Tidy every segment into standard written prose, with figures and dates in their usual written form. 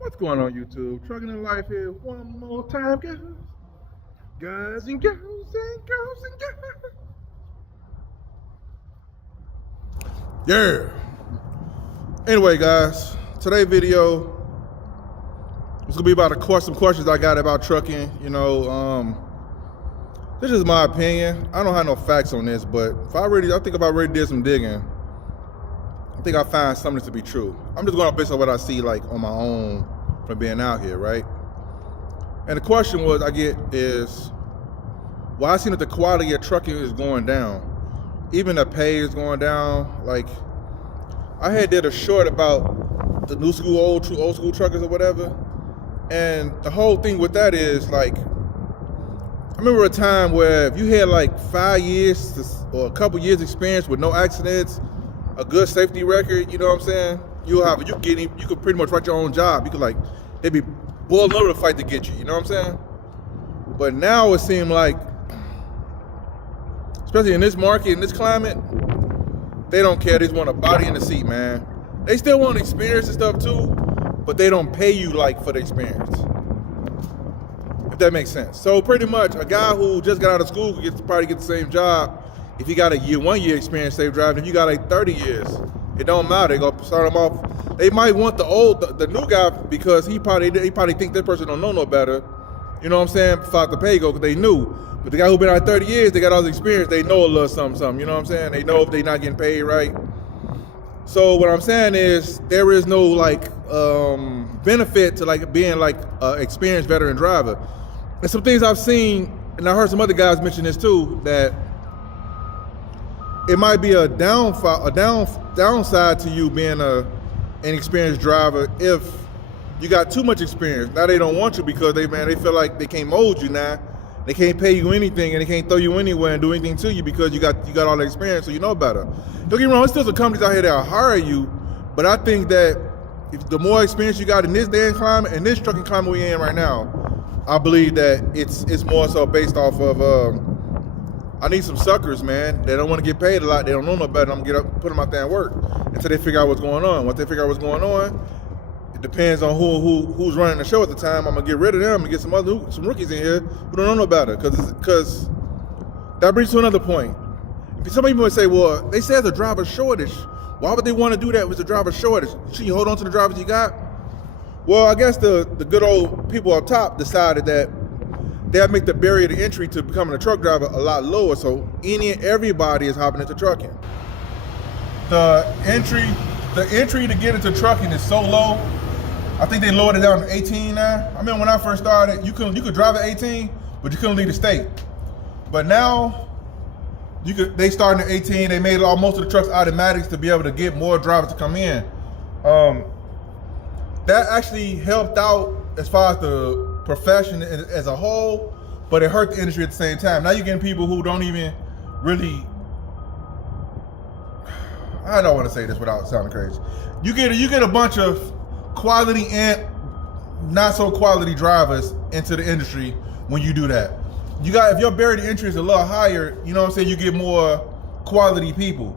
What's going on, YouTube? Trucking in Life here one more time, guys. Guys and girls and girls and girls. Yeah. Anyway, guys, today's video is gonna be about some questions I got about trucking. This is my opinion. I don't have no facts on this, but I think if I really did some digging, I think I find something to be true. I'm just going based on what I see, like on my own from being out here, right? And the question I get is, well, I see that the quality of trucking is going down. Even the pay is going down. Like, I had did a short about the new school, old school truckers or whatever. And the whole thing with that is, like, I remember a time where if you had like 5 years or a couple years experience with no accidents, a good safety record, you know what I'm saying? You could pretty much write your own job. You could, like, they'd be boiling over to fight to get you know what I'm saying? But now it seems like, especially in this market, in this climate, they don't care. They just want a body in the seat, man. They still want experience and stuff too, but they don't pay you like for the experience. If that makes sense. So pretty much a guy who just got out of school could probably get the same job if he got a 1 year experience safe driving. If you got like 30 years, it don't matter. They gonna start him off. They might want the new guy because he probably think that person don't know no better. You know what I'm saying? Without the pay go, because they knew. But the guy who been out 30 years, they got all the experience. They know a little something. You know what I'm saying? They know if they not getting paid right. So what I'm saying is there is no like benefit to like being like an experienced veteran driver. And some things I've seen, and I heard some other guys mention this too, that it might be a downside to you being an experienced driver if you got too much experience. Now they don't want you because they feel like they can't mold you now. They can't pay you anything and they can't throw you anywhere and do anything to you because you got all the experience, so you know better. Don't get me wrong, there's still some companies out here that'll hire you, but I think that if the more experience you got in this day and climate, in this trucking climate we're in right now, I believe that it's more so based off of I need some suckers, man. They don't want to get paid a lot. They don't know no better. I'm gonna put them out there and work until they figure out what's going on. Once they figure out what's going on, it depends on who's running the show at the time. I'm gonna get rid of them and get some rookies in here who don't know no better. Because that brings to another point. Some people might say, well, they say there's a driver shortage. Why would they want to do that with the driver shortage? Should you hold on to the drivers you got? Well, I guess the good old people up top decided that they'll make the barrier to entry to becoming a truck driver a lot lower, so everybody is hopping into trucking. The entry to get into trucking is so low. I think they lowered it down to 18 now. I mean, when I first started, you could drive at 18, but you couldn't leave the state. But now, they starting at 18. They made most of the trucks automatics to be able to get more drivers to come in. That actually helped out as far as the profession as a whole, but it hurt the industry at the same time. Now you're getting people who don't even really, I don't want to say this without sounding crazy. You get a bunch of quality and not so quality drivers into the industry when you do that. If your barrier to entry is a little higher, you know what I'm saying, you get more quality people.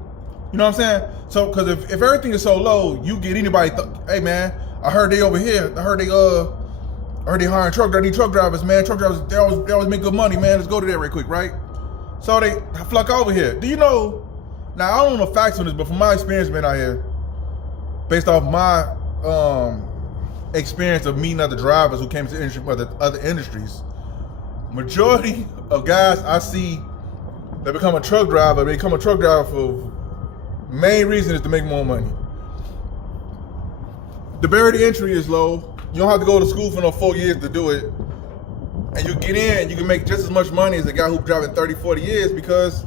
You know what I'm saying? So, because if everything is so low, you get anybody, hey man, I heard they over here, I heard they hiring truck drivers, man. Truck drivers, they always make good money, man. Let's go to that real quick, right? So they flock over here. Do you know, now I don't know facts on this, but from my experience being out here, based off my experience of meeting other drivers who came to the industry from other industries, majority of guys I see that become a truck driver, for main reason is to make more money. The barrier to entry is low. You don't have to go to school for no 4 years to do it. And you get in, you can make just as much money as a guy who's driving 30, 40 years because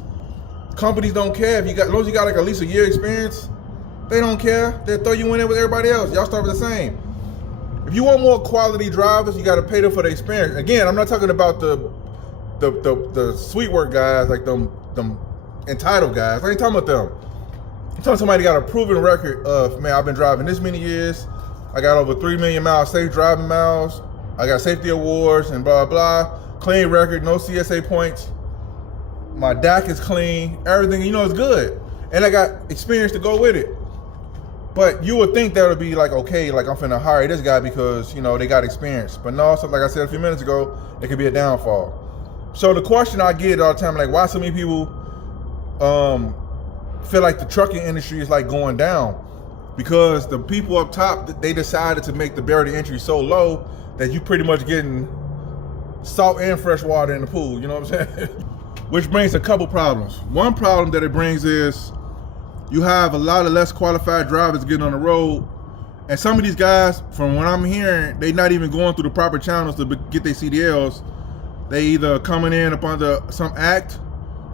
companies don't care. As long as you got like at least a year experience, they don't care. They'll throw you in there with everybody else. Y'all start with the same. If you want more quality drivers, you got to pay them for the experience. Again, I'm not talking about the sweet work guys, like them entitled guys. I ain't talking about them. I'm talking somebody got a proven record of, man, I've been driving this many years. I got over 3 million miles safe driving miles. I got safety awards and blah, blah. Clean record, no CSA points. My DAC is clean. Everything, is good. And I got experience to go with it. But you would think that would be like, okay, like I'm finna hire this guy because, you know, they got experience. But no, so like I said a few minutes ago, it could be a downfall. So the question I get all the time, like, why so many people feel like the trucking industry is like going down? Because the people up top, they decided to make the barrier to entry so low that you pretty much getting salt and fresh water in the pool, you know what I'm saying? Which brings a couple problems. One problem that it brings is you have a lot of less qualified drivers getting on the road, and some of these guys, from what I'm hearing, they not even going through the proper channels to get their CDLs. They either coming in up under some act,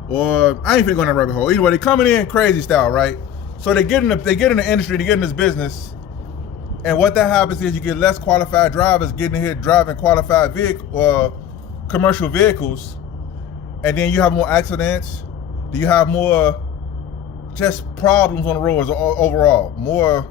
or I ain't finna go in that rabbit hole. Anyway, they coming in crazy style, right? So they get in the industry, they get in this business, and what that happens is you get less qualified drivers getting here driving qualified commercial vehicles, and then you have more accidents. Do you have more just problems on the roads overall, more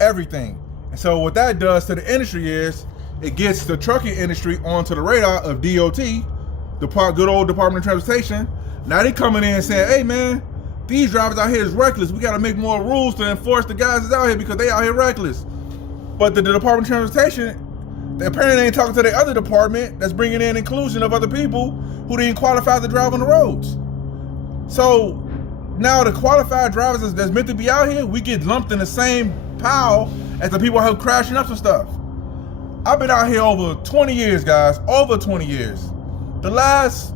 everything? And so what that does to the industry is it gets the trucking industry onto the radar of DOT, the good old Department of Transportation. Now they coming in saying, hey man, these drivers out here is reckless. We got to make more rules to enforce the guys that's out here because they out here reckless. But the Department of Transportation, they apparently ain't talking to the other department that's bringing in inclusion of other people who didn't qualify to drive on the roads. So now the qualified drivers that's meant to be out here, we get lumped in the same pile as the people who are crashing up some stuff. I've been out here over 20 years, guys, over 20 years. The last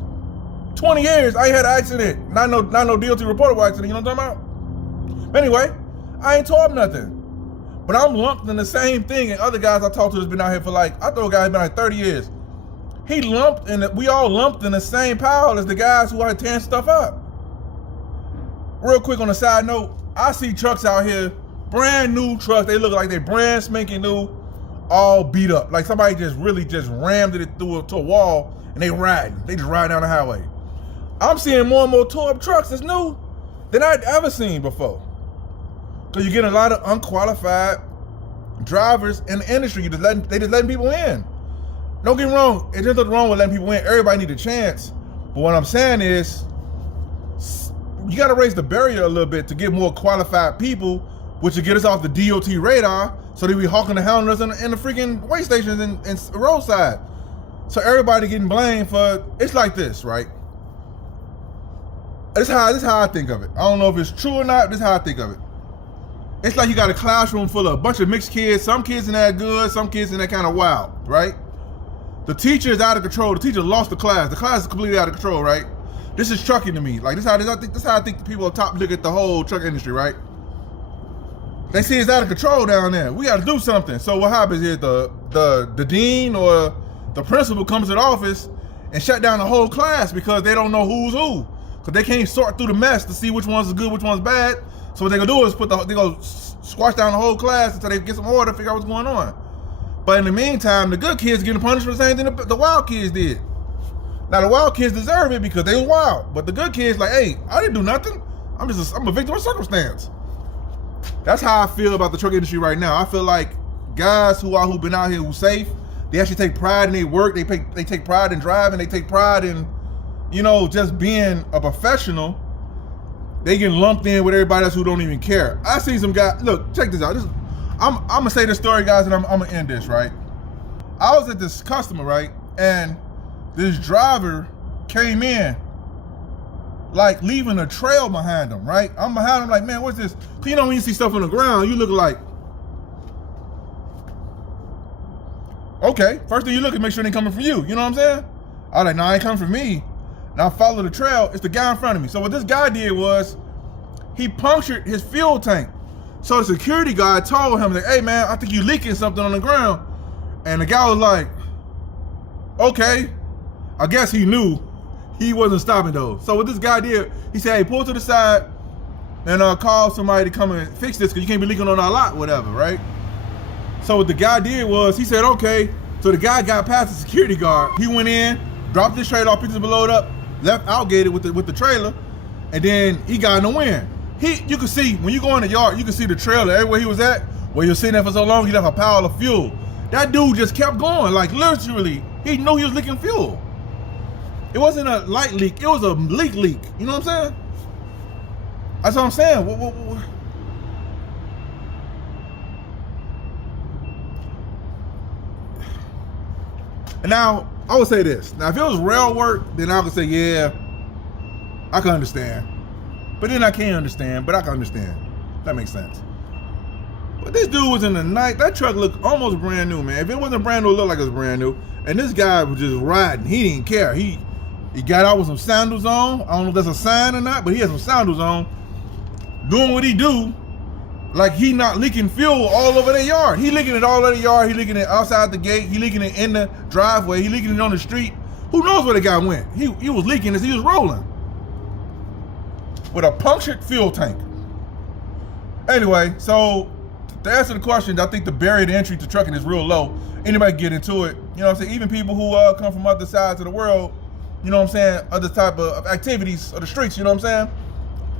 20 years, I ain't had an accident. Not no DOT reportable accident, you know what I'm talking about? But anyway, I ain't tore up nothing. But I'm lumped in the same thing, and other guys I talked to that's been out here for like, I thought a guy has been out here 30 years. We all lumped in the same pile as the guys who are tearing stuff up. Real quick on a side note, I see trucks out here, brand new trucks, they look like they brand spanking new, all beat up. Like somebody just really just rammed it to a wall and they just ride down the highway. I'm seeing more and more tore up trucks that's new than I'd ever seen before. Because you're getting a lot of unqualified drivers in the industry. They just letting people in. Don't get me wrong, there's nothing wrong with letting people in. Everybody needs a chance. But what I'm saying is, you got to raise the barrier a little bit to get more qualified people, which will get us off the DOT radar, so they be hawking the hound us in the freaking way stations and roadside. So everybody getting blamed for, it's like this, right? This is how I think of it. I don't know if it's true or not, this is how I think of it. It's like you got a classroom full of a bunch of mixed kids. Some kids in that good, some kids in that kind of wild, right? The teacher is out of control. The teacher lost the class. The class is completely out of control, right? This is trucking to me. Like this is how I think the people up top look at the whole truck industry, right? They see it's out of control down there. We got to do something. So what happens is the dean or the principal comes to the office and shut down the whole class because they don't know who's who. Because they can't sort through the mess to see which one's good, which one's bad. So what they gonna do is they go squash down the whole class until they get some order, figure out what's going on. But in the meantime, the good kids getting punished for the same thing the wild kids did. Now the wild kids deserve it because they was wild, but the good kids like, hey, I didn't do nothing. I'm a victim of circumstance. That's how I feel about the truck industry right now. I feel like guys who been out here who's safe, they actually take pride in their work. They take pride in driving. They take pride in, just being a professional. They get lumped in with everybody else who don't even care. I see some guys. Look, check this out. I'm gonna say this story, guys, and I'm gonna end this, right? I was at this customer, right, and this driver came in, like leaving a trail behind him, right? I'm behind him, like, man, what's this? Cause when you see stuff on the ground, you look like, okay. First thing you look at, make sure they ain't coming from you. You know what I'm saying? I was like, no, it ain't coming from me. And I follow the trail. It's the guy in front of me. So what this guy did was, he punctured his fuel tank. So the security guard told him, like, hey man, I think you leaking something on the ground. And the guy was like, okay. I guess he knew he wasn't stopping though. So what this guy did, he said, hey, pull to the side and call somebody to come and fix this because you can't be leaking on our lot, whatever, right? So what the guy did was, he said, okay. So the guy got past the security guard. He went in, dropped his trailer off, picked his load up, left outgated with the trailer, and then he got in the wind. You can see, when you go in the yard, you can see the trailer everywhere he was at, where he was sitting there for so long, he left a pile of fuel. That dude just kept going, like literally, he knew he was leaking fuel. It wasn't a light leak, it was a leak. You know what I'm saying? That's what I'm saying. And now, I would say this. Now, if it was rail work, then I could say, yeah, I can understand. But then I can't understand, but I can understand. That makes sense. But this dude was in the night. That truck looked almost brand new, man. If it wasn't brand new, it looked like it was brand new. And this guy was just riding. He didn't care. He got out with some sandals on. I don't know if that's a sign or not, but he had some sandals on. Doing what he do. Like he not leaking fuel all over their yard. He leaking it all over the yard. He leaking it outside the gate. He leaking it in the driveway. He leaking it on the street. Who knows where the guy went? He was leaking as he was rolling. With a punctured fuel tank. Anyway, so to answer the question, I think the barrier to entry to trucking is real low. Anybody get into it, you know what I'm saying? Even people who come from other sides of the world, you know what I'm saying? Other type of activities of the streets, you know what I'm saying?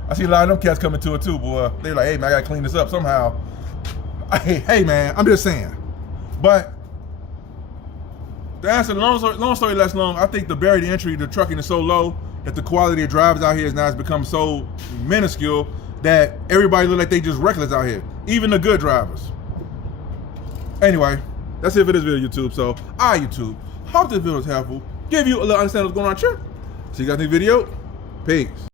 I see a lot of them cats coming to it too, boy. They're like, hey man, I gotta clean this up somehow. Hey man, I'm just saying. But to answer the long story less long, I think the barrier to entry to trucking is so low that the quality of drivers out here is now has become so minuscule that everybody look like they just reckless out here, even the good drivers. Anyway, that's it for this video, YouTube. So, YouTube, hope this video was helpful. Give you a little understanding of what's going on here. See you guys in the video. Peace.